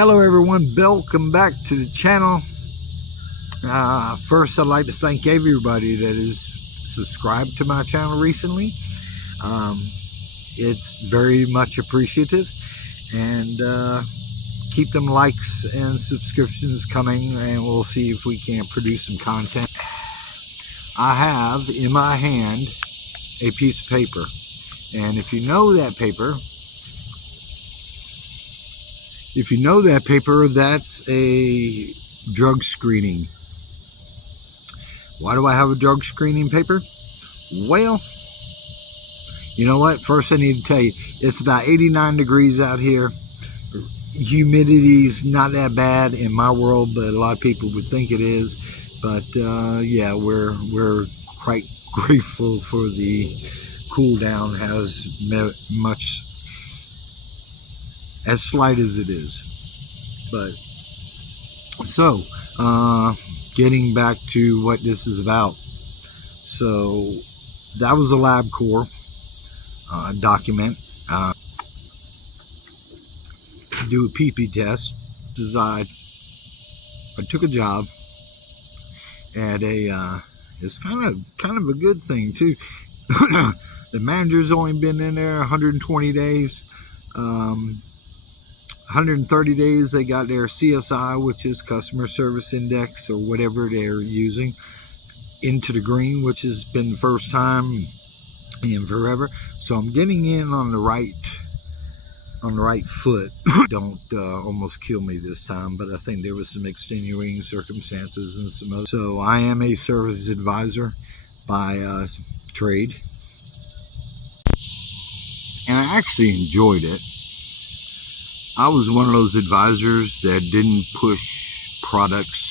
Hello everyone, welcome back to the channel. First I'd like to thank everybody that has subscribed to my channel recently. It's very much appreciative, and keep them likes and subscriptions coming, and we'll see if we can't produce some content. I have in my hand a piece of paper, and if you know that paper, that's a drug screening. Why do I have a drug screening paper? Well, you know what? First I need to tell you, it's about 89 degrees out here. Humidity's not that bad in my world, but a lot of people would think it is. But yeah, we're quite grateful for the cool down, much as slight as it is. But so getting back to what this is about, so that was a LabCorp document. Do a PP test. I took a job at a it's kind of a good thing too. The manager's only been in there 120 days. 130 days they got their CSI, which is customer service index or whatever they're using, into the green, which has been the first time in forever. So I'm getting in on the right foot. Don't almost kill me this time, but I think there was some extenuating circumstances and some other. So I am a service advisor by trade, and I actually enjoyed it. I was one of those advisors that didn't push products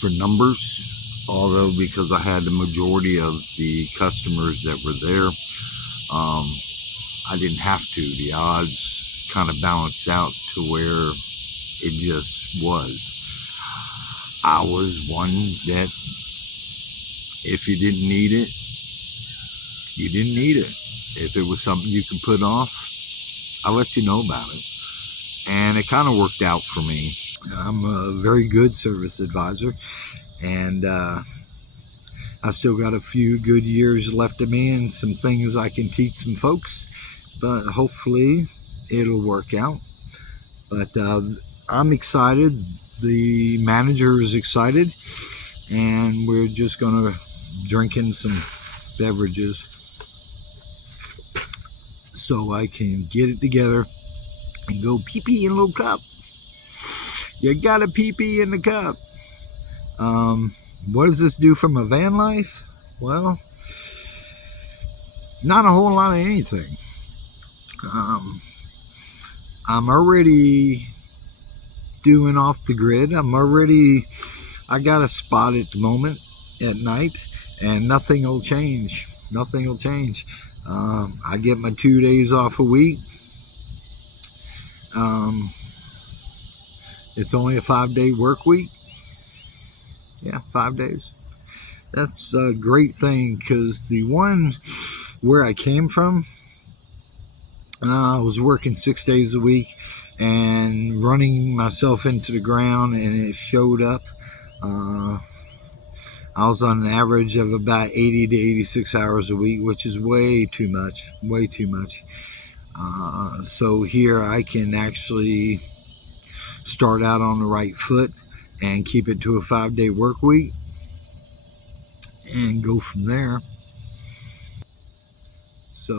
for numbers, although because I had the majority of the customers that were there, I didn't have to. The odds kind of balanced out to where it just was. I was one that if you didn't need it, you didn't need it. If it was something you could put off, I'll let you know about it. And it kind of worked out for me. I'm a very good service advisor, and I still got a few good years left of me and some things I can teach some folks, but hopefully it'll work out. But I'm excited. The manager is excited, and we're just gonna drinking some beverages so I can get it together and go pee-pee in a little cup. You gotta pee-pee in the cup. What does this do for my van life? Well, not a whole lot of anything. I'm already doing off the grid. I got a spot at the moment at night, and nothing will change. Nothing will change. I get my 2 days off a week. It's only a 5-day work week. Yeah, 5 days. That's a great thing, because the one where I came from, I was working 6 days a week and running myself into the ground, and it showed up. I was on an average of about 80 to 86 hours a week, which is way too much, way too much. So here I can actually start out on the right foot and keep it to a 5-day work week and go from there. So,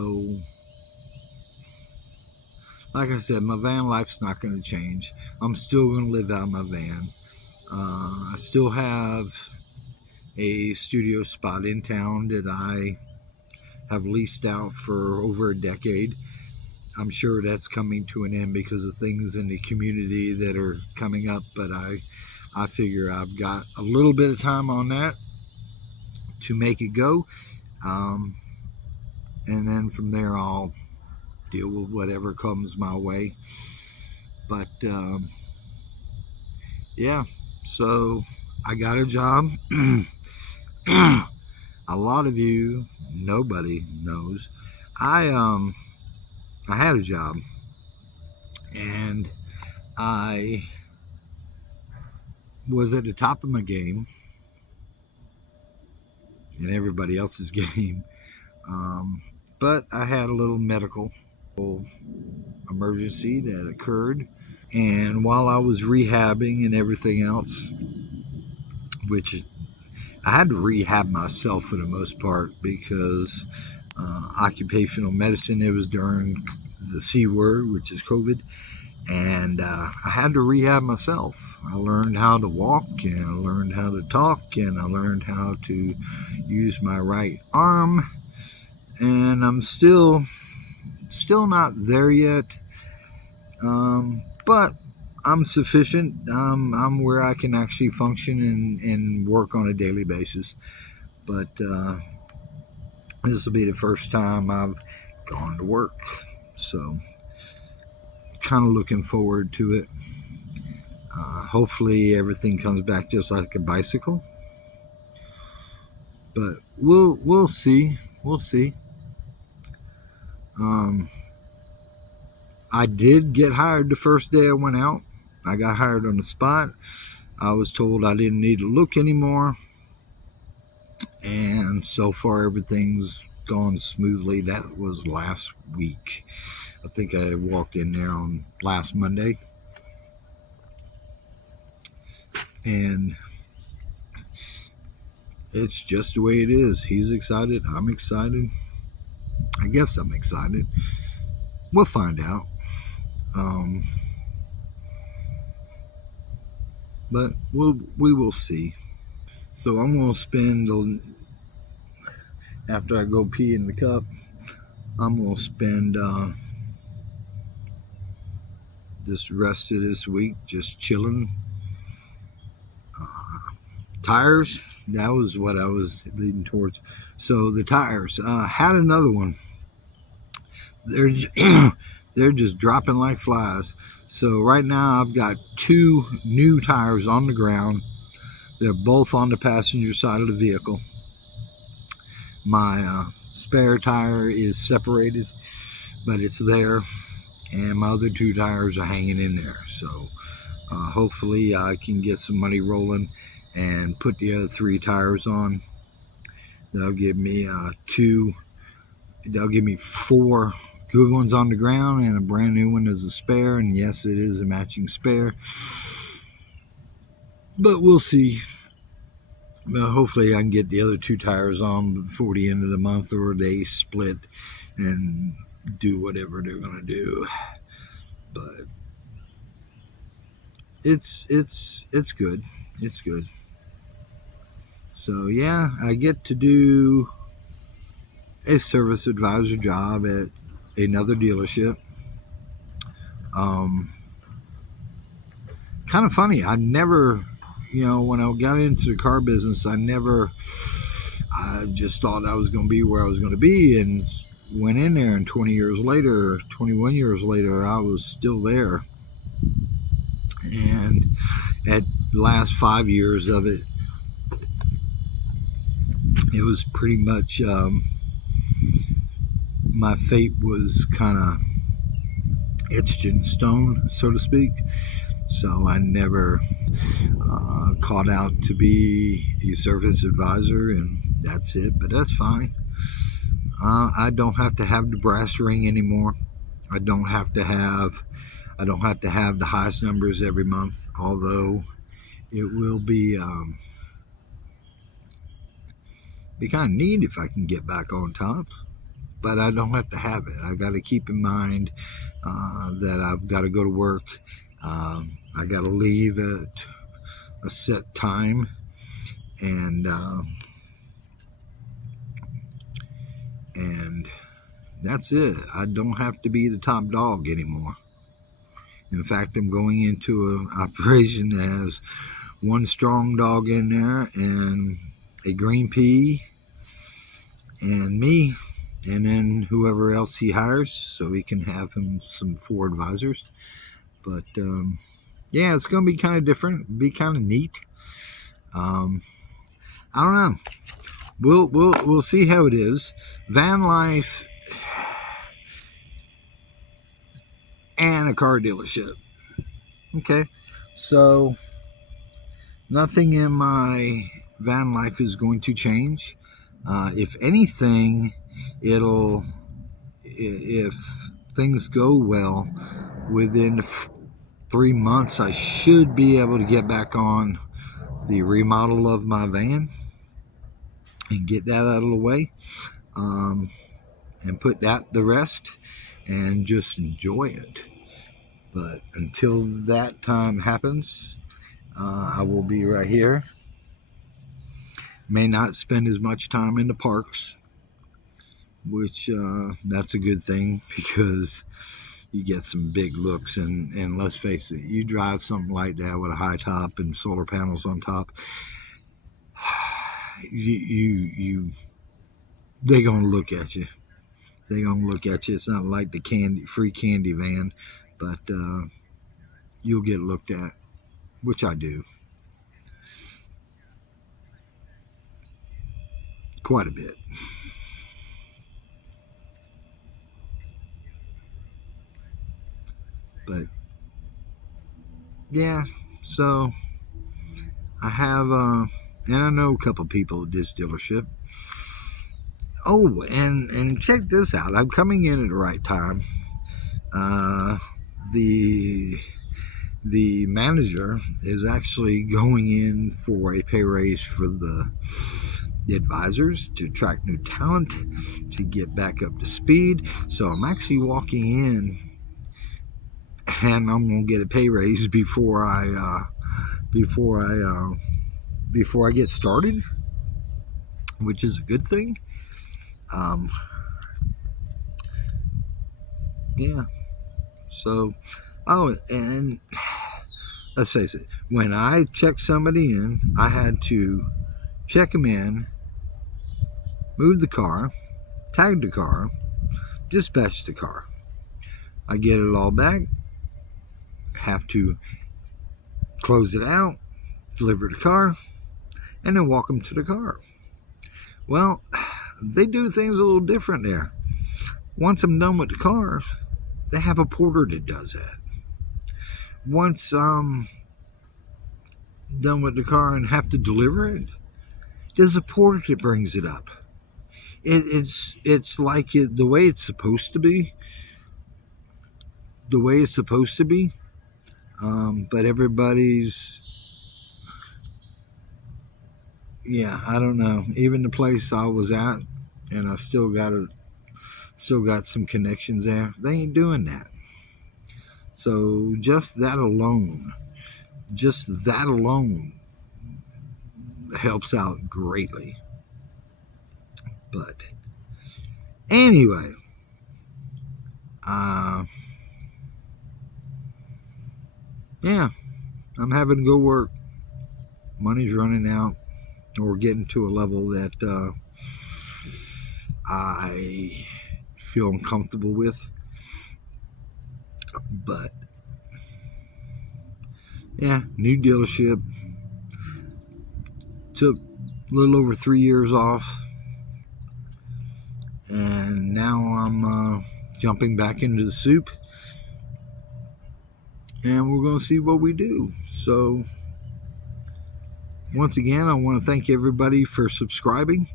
like I said, my van life's not going to change. I'm still going to live out of my van. I still have a studio spot in town that I have leased out for over a decade. I'm sure that's coming to an end because of things in the community that are coming up, but I figure I've got a little bit of time on that to make it go, and then from there I'll deal with whatever comes my way. But yeah, so I got a job. A lot of you, nobody knows, I had a job, and I was at the top of my game and everybody else's game, but I had a little medical emergency that occurred. And while I was rehabbing and everything else, which I had to rehab myself for the most part because occupational medicine, it was during the C word, which is COVID, and I had to rehab myself. I learned how to walk, and I learned how to talk, and I learned how to use my right arm, and I'm still not there yet, but I'm sufficient. I'm where I can actually function and work on a daily basis. But this will be the first time I've gone to work, so kind of looking forward to it. Hopefully everything comes back just like a bicycle, but we'll see. We'll see. I did get hired the first day I went out. I got hired on the spot. I was told I didn't need to look anymore, and so far everything's gone smoothly. That was last week. I think I walked in there on last Monday, and it's just the way it is. He's excited. I'm excited. I guess I'm excited. We'll find out. But we will see. So I'm gonna spend, after I go pee in the cup, I'm gonna spend this rest of this week just chilling. Tires, that was what I was leading towards. So the tires, had another one. They're they're just dropping like flies. So right now I've got 2 new tires on the ground. They're both on the passenger side of the vehicle. My spare tire is separated, but it's there, and my other 2 tires are hanging in there. So hopefully I can get some money rolling and put the other 3 tires on. They'll give me they'll give me 4 good ones on the ground and a brand new one as a spare. And yes, it is a matching spare, but we'll see. Hopefully I can get the other 2 tires on before the end of the month, or they split and do whatever they're going to do. But it's good. It's good. So yeah, I get to do a service advisor job at another dealership. Kind of funny. I never, when I got into the car business, I just thought I was going to be where I was going to be, and went in there, and 21 years later, I was still there. And at the last 5 years of it, it was pretty much, my fate was kind of etched in stone, so to speak. So I never caught out to be a service advisor, and that's it. But that's fine. I don't have to have the brass ring anymore. I don't have to have the highest numbers every month, although it will be kind of neat if I can get back on top. But I don't have to have it. I got to keep in mind that I've got to go to work. I got to leave at a set time, and that's it. I don't have to be the top dog anymore. In fact, I'm going into an operation that has 1 strong dog in there, and a green pea, and me, and then whoever else he hires, so he can have him some 4 advisors. But yeah, it's going to be kind of different, be kind of neat. I don't know. We'll see how it is. Vanlife and a car dealership. Okay, so nothing in my van life is going to change. If anything, if things go well, within 3 months, I should be able to get back on the remodel of my van and get that out of the way, and put that to rest and just enjoy it. But until that time happens, I will be right here. May not spend as much time in the parks, which that's a good thing, because you get some big looks, and let's face it, you drive something like that with a high top and solar panels on top, you they gonna look at you. They gonna look at you. It's not like the free candy van, but you'll get looked at, which I do quite a bit. But yeah, so I have, and I know a couple people at this dealership. Oh, and check this out. I'm coming in at the right time. Uh, the the manager is actually going in for a pay raise for the advisors, to attract new talent, to get back up to speed. So I'm actually walking in, and I'm gonna get a pay raise before I get started, which is a good thing. Um, yeah. So, oh, and let's face it, when I checked somebody in, I had to check them in, move the car, tag the car, dispatch the car. I get it all back, have to close it out, deliver the car, and then walk them to the car. Well, they do things a little different there. Once I'm done with the car, they have a porter that does that. Once I'm done with the car and have to deliver it, there's a porter that brings it up. It's like the way it's supposed to be. The way it's supposed to be. But everybody's, yeah, I don't know. Even the place I was at, and I still got some connections there. They ain't doing that. So just that alone helps out greatly. But anyway, yeah, I'm having to go work. Money's running out, or getting to a level that I feel uncomfortable with. But yeah, new dealership. Took a little over 3 years off, and now I'm jumping back into the soup, and we're going to see what we do. So once again, I want to thank everybody for subscribing.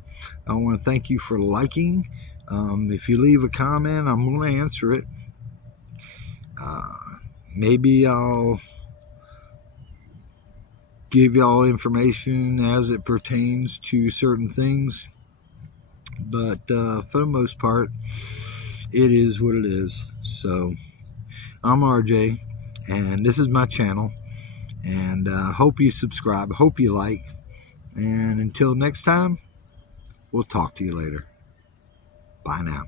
I want to thank you for liking. If you leave a comment, I'm going to answer it. Maybe I'll give y'all information as it pertains to certain things, but for the most part, it is what it is. So I'm RJ, and this is my channel, and hope you subscribe, hope you like, and until next time, we'll talk to you later. Bye now.